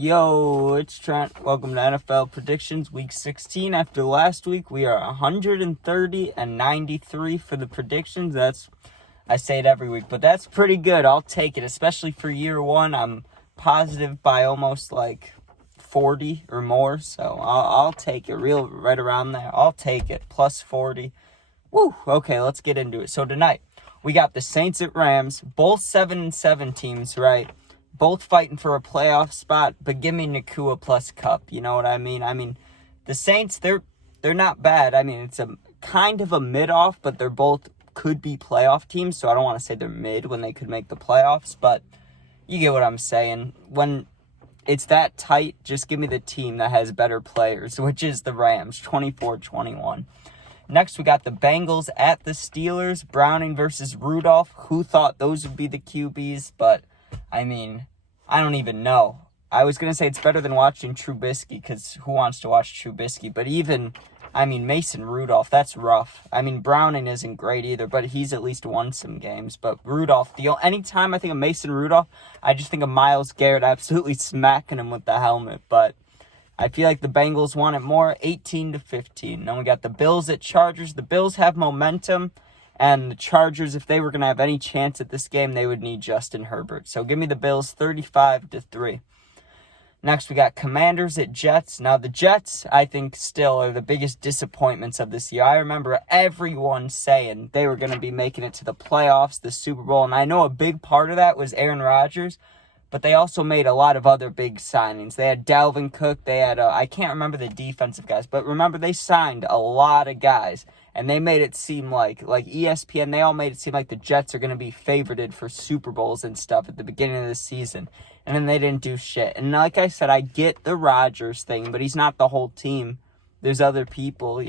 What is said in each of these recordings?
Yo, it's Trent. Welcome to NFL Predictions Week 16. After last week, we are 130 and 93 for the predictions. I say it every week, but that's pretty good. I'll take it, especially for year one. I'm positive by almost like 40 or more, so I'll take it right around there. I'll take it, plus 40. Woo! Okay, let's get into it. So tonight, we got the Saints at Rams, both 7-7 teams, right? Both fighting for a playoff spot, but give me Nacua plus Cup. You know what I mean? The Saints, they're not bad. It's a kind of a mid-off, but they're both could be playoff teams, so I don't want to say they're mid when they could make the playoffs, but you get what I'm saying. When it's that tight, just give me the team that has better players, which is the Rams, 24-21. Next, we got the Bengals at the Steelers, Browning versus Rudolph. Who thought those would be the QBs? But, I don't even know. I was going to say it's better than watching Trubisky, because who wants to watch Trubisky? But Mason Rudolph, that's rough. Browning isn't great either, but he's at least won some games. But Rudolph, anytime I think of Mason Rudolph, I just think of Myles Garrett absolutely smacking him with the helmet. But I feel like the Bengals want it more, 18-15. Then we got the Bills at Chargers. The Bills have momentum, and the Chargers, if they were going to have any chance at this game, they would need Justin Herbert. So give me the Bills 35-3. Next, we got Commanders at Jets. Now, the Jets, I think, still are the biggest disappointments of this year. I remember everyone saying they were going to be making it to the playoffs, the Super Bowl, and I know a big part of that was Aaron Rodgers, but they also made a lot of other big signings. They had Dalvin Cook. They had, I can't remember the defensive guys, but remember they signed a lot of guys, and they made it seem like ESPN, they all made it seem like the Jets are going to be favorited for Super Bowls and stuff at the beginning of the season. And then they didn't do shit. And like I said, I get the Rodgers thing, but he's not the whole team. There's other people,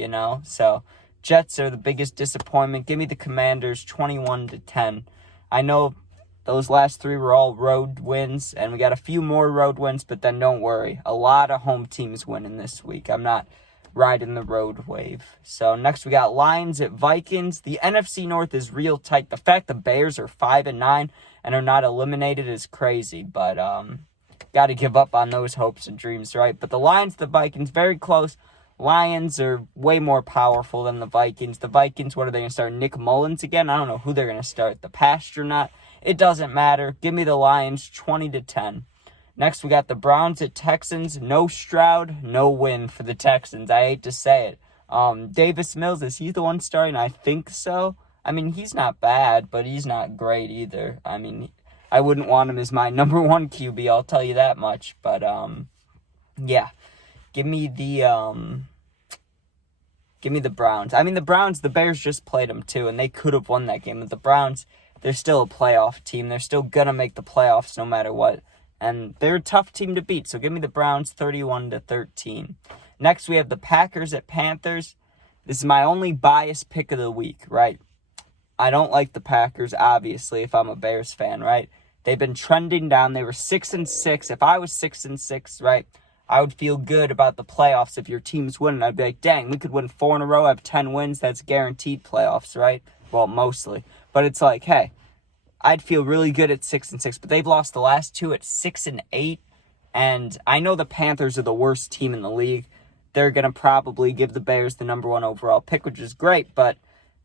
So, Jets are the biggest disappointment. Give me the Commanders 21-10. I know those last three were all road wins, and we got a few more road wins, but then don't worry. A lot of home teams winning this week. I'm not riding the road wave. So, next we got Lions at Vikings. The NFC North is real tight. The fact the Bears are 5-9 and are not eliminated is crazy, but got to give up on those hopes and dreams, right? But the Lions, the Vikings, very close. Lions are way more powerful than the Vikings. The Vikings, what are they going to start? Nick Mullins again? I don't know who they're going to start. The Pastronaut? It doesn't matter. Give me the Lions 20-10. Next, we got the Browns at Texans. No Stroud, no win for the Texans. I hate to say it. Davis Mills, is he the one starting? I think so. He's not bad, but he's not great either. I wouldn't want him as my number one QB, I'll tell you that much. But, yeah. Give me the Browns. The Browns, the Bears just played them too, and they could have won that game. But the Browns, they're still a playoff team. They're still going to make the playoffs no matter what. And they're a tough team to beat. So give me the Browns 31-13. Next, we have the Packers at Panthers. This is my only biased pick of the week, right? I don't like the Packers, obviously, if I'm a Bears fan, right? They've been trending down. They were 6-6. If I was 6-6, right, I would feel good about the playoffs if your team's winning. I'd be like, dang, we could win 4 in a row, have 10 wins. That's guaranteed playoffs, right? Well, mostly. But it's like, hey, I'd feel really good at 6-6, but they've lost the last two at 6-8, and I know the Panthers are the worst team in the league. They're going to probably give the Bears the number 1 overall pick, which is great, but,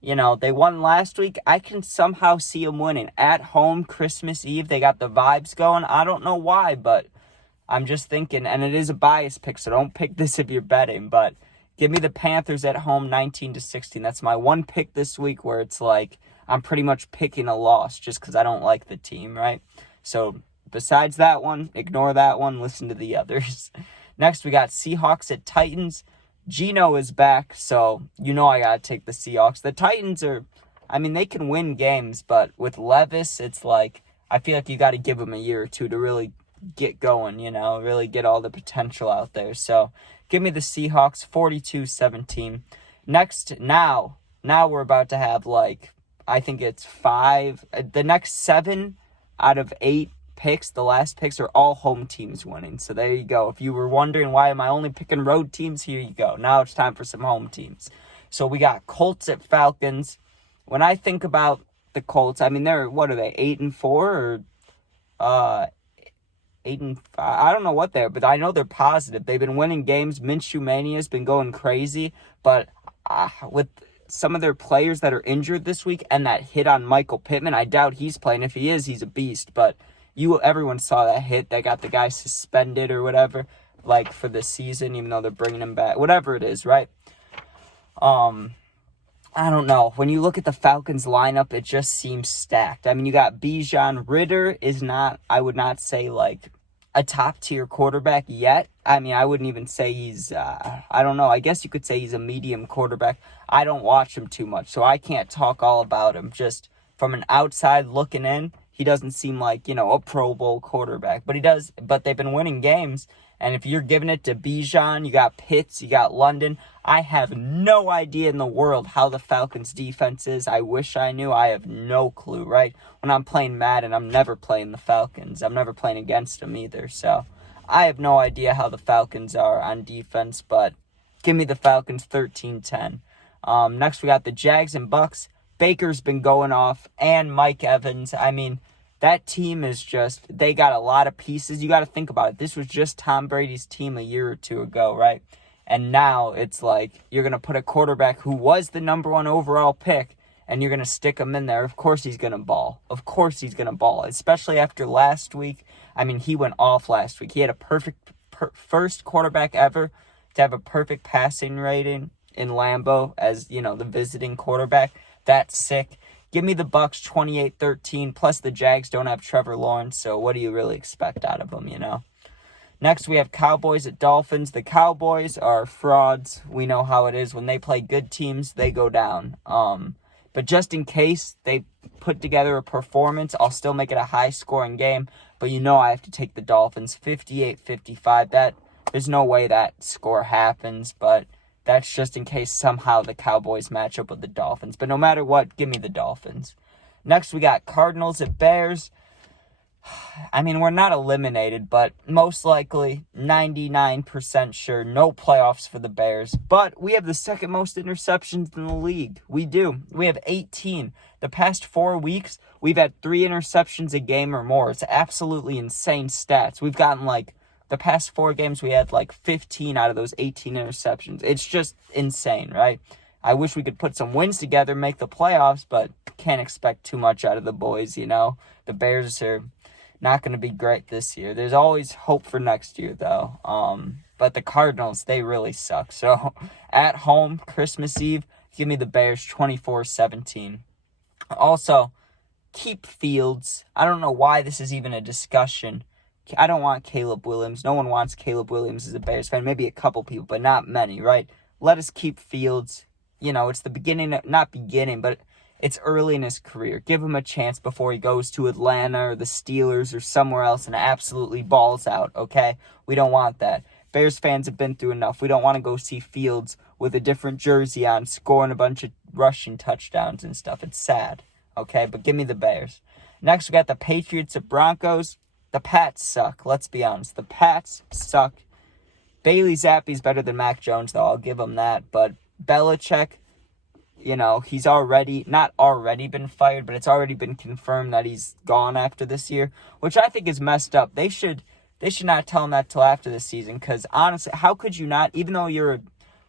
they won last week. I can somehow see them winning. At home, Christmas Eve, they got the vibes going. I don't know why, but I'm just thinking, and it is a bias pick, so don't pick this if you're betting, but give me the Panthers at home 19-16. That's my one pick this week where it's like, I'm pretty much picking a loss just because I don't like the team, right? So, besides that one, ignore that one, listen to the others. Next, we got Seahawks at Titans. Geno is back, so I got to take the Seahawks. The Titans are, they can win games, but with Levis, it's like, I feel like you got to give them a year or two to really get going, really get all the potential out there. So, give me the Seahawks 42-17. Next, now we're about to have I think it's 5. The next 7 out of 8 picks, the last picks, are all home teams winning. So there you go. If you were wondering why am I only picking road teams, here you go. Now it's time for some home teams. So we got Colts at Falcons. When I think about the Colts, they're, what are they, 8-4 or 8-5. I don't know what they're, but I know they're positive. They've been winning games. Minshew Mania has been going crazy, but with some of their players that are injured this week and that hit on Michael Pittman, I doubt he's playing. If he is, he's a beast. But everyone saw that hit that got the guy suspended or whatever, like for the season, even though they're bringing him back, whatever it is, right? I don't know. When you look at the Falcons lineup, it just seems stacked. I mean, you got Bijan. Ritter is not, I would not say, like, a top-tier quarterback yet. I mean, I wouldn't even say he's, I don't know. I guess you could say he's a medium quarterback. I don't watch him too much, so I can't talk all about him. Just from an outside looking in, he doesn't seem like, a Pro Bowl quarterback. But they've been winning games. And if you're giving it to Bijan, you got Pitts, you got London. I have no idea in the world how the Falcons defense is. I wish I knew. I have no clue, right? When I'm playing Madden, I'm never playing the Falcons. I'm never playing against them either. So I have no idea how the Falcons are on defense, but give me the Falcons 13-10. Next, we got the Jags and Bucks. Baker's been going off, and Mike Evans. I mean, that team is just, they got a lot of pieces. You got to think about it. This was just Tom Brady's team a year or two ago, right? And now it's like you're going to put a quarterback who was the number 1 overall pick and you're going to stick him in there. Of course he's going to ball. Of course he's going to ball, especially after last week. I mean, he went off last week. He had a perfect first quarterback ever to have a perfect passing rating in Lambeau as, the visiting quarterback. That's sick. Give me the Bucks 28-13, plus the Jags don't have Trevor Lawrence, so what do you really expect out of them, Next, we have Cowboys at Dolphins. The Cowboys are frauds. We know how it is. When they play good teams, they go down. But just in case they put together a performance, I'll still make it a high-scoring game. But I have to take the Dolphins 58-55. There's no way that score happens, but that's just in case somehow the Cowboys match up with the Dolphins. But no matter what, give me the Dolphins. Next, we got Cardinals at Bears. I mean, we're not eliminated, but most likely 99% sure no playoffs for the Bears. But we have the second most interceptions in the league. We do. We have 18. The past 4 weeks, we've had 3 interceptions a game or more. It's absolutely insane stats. We've gotten the past 4 games, we had 15 out of those 18 interceptions. It's just insane, right? I wish we could put some wins together, make the playoffs, but can't expect too much out of the boys, The Bears are not going to be great this year. There's always hope for next year, though. But the Cardinals, they really suck. So, at home, Christmas Eve, give me the Bears 24-17. Also, keep Fields. I don't know why this is even a discussion. I don't want Caleb Williams. No one wants Caleb Williams as a Bears fan. Maybe a couple people, but not many, right? Let us keep Fields. It's the but it's early in his career. Give him a chance before he goes to Atlanta or the Steelers or somewhere else and absolutely balls out, okay? We don't want that. Bears fans have been through enough. We don't want to go see Fields with a different jersey on, scoring a bunch of rushing touchdowns and stuff. It's sad, okay? But give me the Bears. Next, we got the Patriots at Broncos. The Pats suck. Let's be honest. The Pats suck. Bailey Zappe's better than Mac Jones, though. I'll give him that. But Belichick, he's not already been fired, but it's already been confirmed that he's gone after this year, which I think is messed up. They should not tell him that till after the season, because honestly, how could you not, even though you're a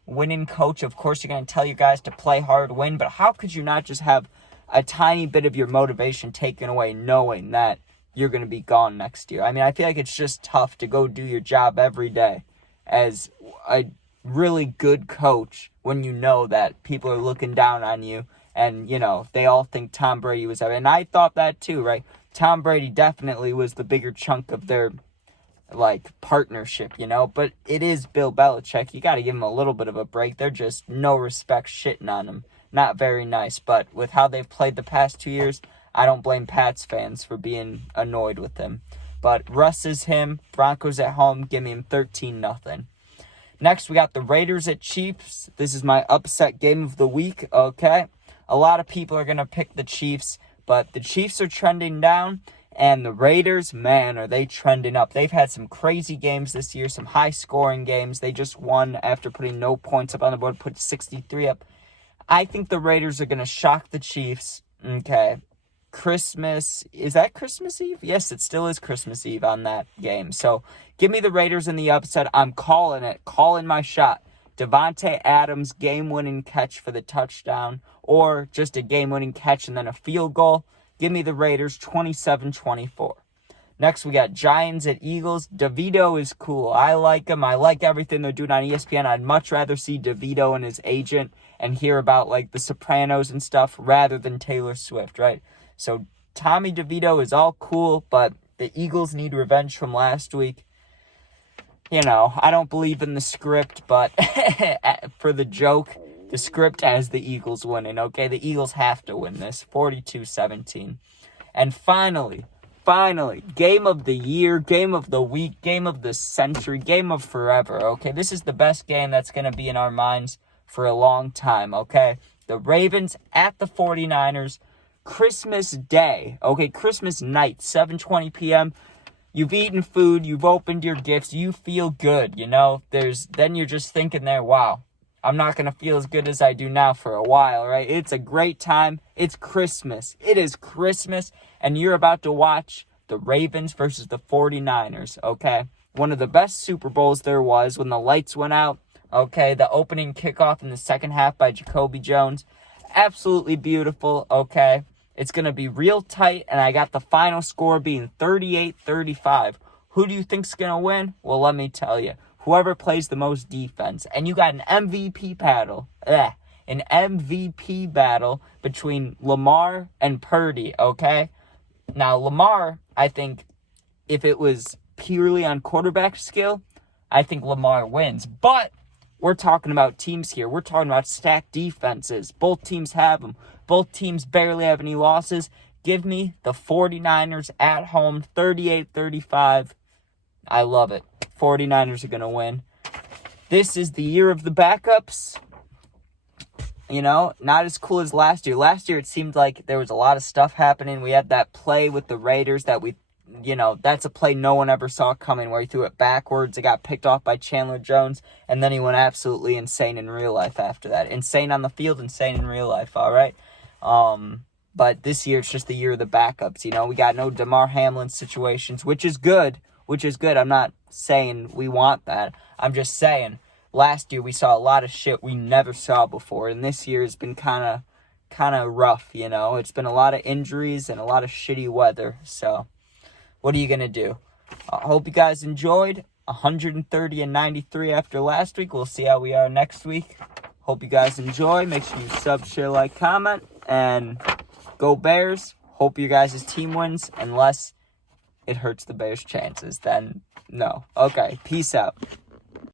winning coach, of course you're going to tell your guys to play hard, win, but how could you not just have a tiny bit of your motivation taken away knowing that you're going to be gone next year? I mean, I feel like it's just tough to go do your job every day as a really good coach when you know that people are looking down on you and, they all think Tom Brady was there. And I thought that too, right? Tom Brady definitely was the bigger chunk of their, partnership, But it is Bill Belichick. You got to give him a little bit of a break. They're just no respect shitting on him. Not very nice. But with how they've played the past 2 years, I don't blame Pats fans for being annoyed with him. But Russ is him. Broncos at home. Give me him 13-0. Next, we got the Raiders at Chiefs. This is my upset game of the week, okay? A lot of people are going to pick the Chiefs, but the Chiefs are trending down, and the Raiders, man, are they trending up. They've had some crazy games this year, some high-scoring games. They just won after putting no points up on the board, put 63 up. I think the Raiders are going to shock the Chiefs, okay? Christmas. Is that Christmas Eve? Yes, it still is Christmas Eve on that game. So give me the Raiders in the upset. I'm calling it. Calling my shot. Davante Adams game-winning catch for the touchdown, or just a game-winning catch and then a field goal. Give me the Raiders 27-24. Next, we got Giants at Eagles. DeVito is cool. I like him. I like everything they're doing on ESPN. I'd much rather see DeVito and his agent and hear about, like, The Sopranos and stuff rather than Taylor Swift, right? So, Tommy DeVito is all cool, but the Eagles need revenge from last week. You know, I don't believe in the script, but for the joke, the script has the Eagles winning, okay? The Eagles have to win this, 42-17. And finally, game of the year, game of the week, game of the century, game of forever, okay? This is the best game that's going to be in our minds for a long time, okay? The Ravens at the 49ers, Christmas Day, okay? Christmas night, 7:20 p.m., You've eaten food, you've opened your gifts, you feel good, you know? Then you're just thinking there, wow, I'm not going to feel as good as I do now for a while, right? It's a great time. It's Christmas. It is Christmas, and you're about to watch the Ravens versus the 49ers, okay? One of the best Super Bowls there was when the lights went out, okay? The opening kickoff in the second half by Jacoby Jones. Absolutely beautiful, okay? It's going to be real tight, and I got the final score being 38-35. Who do you think's going to win? Well, let me tell you. Whoever plays the most defense. And you got an MVP battle. An MVP battle between Lamar and Purdy, okay? Now, Lamar, I think, if it was purely on quarterback skill, I think Lamar wins. But we're talking about teams here. We're talking about stacked defenses. Both teams have them. Both teams barely have any losses. Give me the 49ers at home, 38-35. I love it. 49ers are going to win. This is the year of the backups. You know, not as cool as last year. Last year, it seemed like there was a lot of stuff happening. We had that play with the Raiders that that's a play no one ever saw coming where he threw it backwards. It got picked off by Chandler Jones, and then he went absolutely insane in real life after that. Insane on the field, insane in real life, all right? But this year, it's just the year of the backups, you know? We got no DeMar Hamlin situations, which is good. I'm not saying we want that. I'm just saying last year we saw a lot of shit we never saw before, and this year has been kind of rough, you know? It's been a lot of injuries and a lot of shitty weather, so what are you going to do? I hope you guys enjoyed. 130-93 after last week. We'll see how we are next week. Hope you guys enjoy. Make sure you sub, share, like, comment, and go Bears. Hope your guys' team wins, unless it hurts the Bears' chances. Then, no. Okay, peace out.